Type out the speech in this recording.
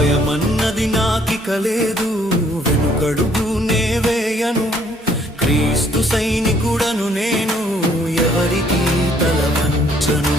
భయమన్నది నాకిక లేదు, వెనుకడుగు నే వేయను. క్రీస్తు సైనికుడను నేను, ఎవరికి తల వంచను.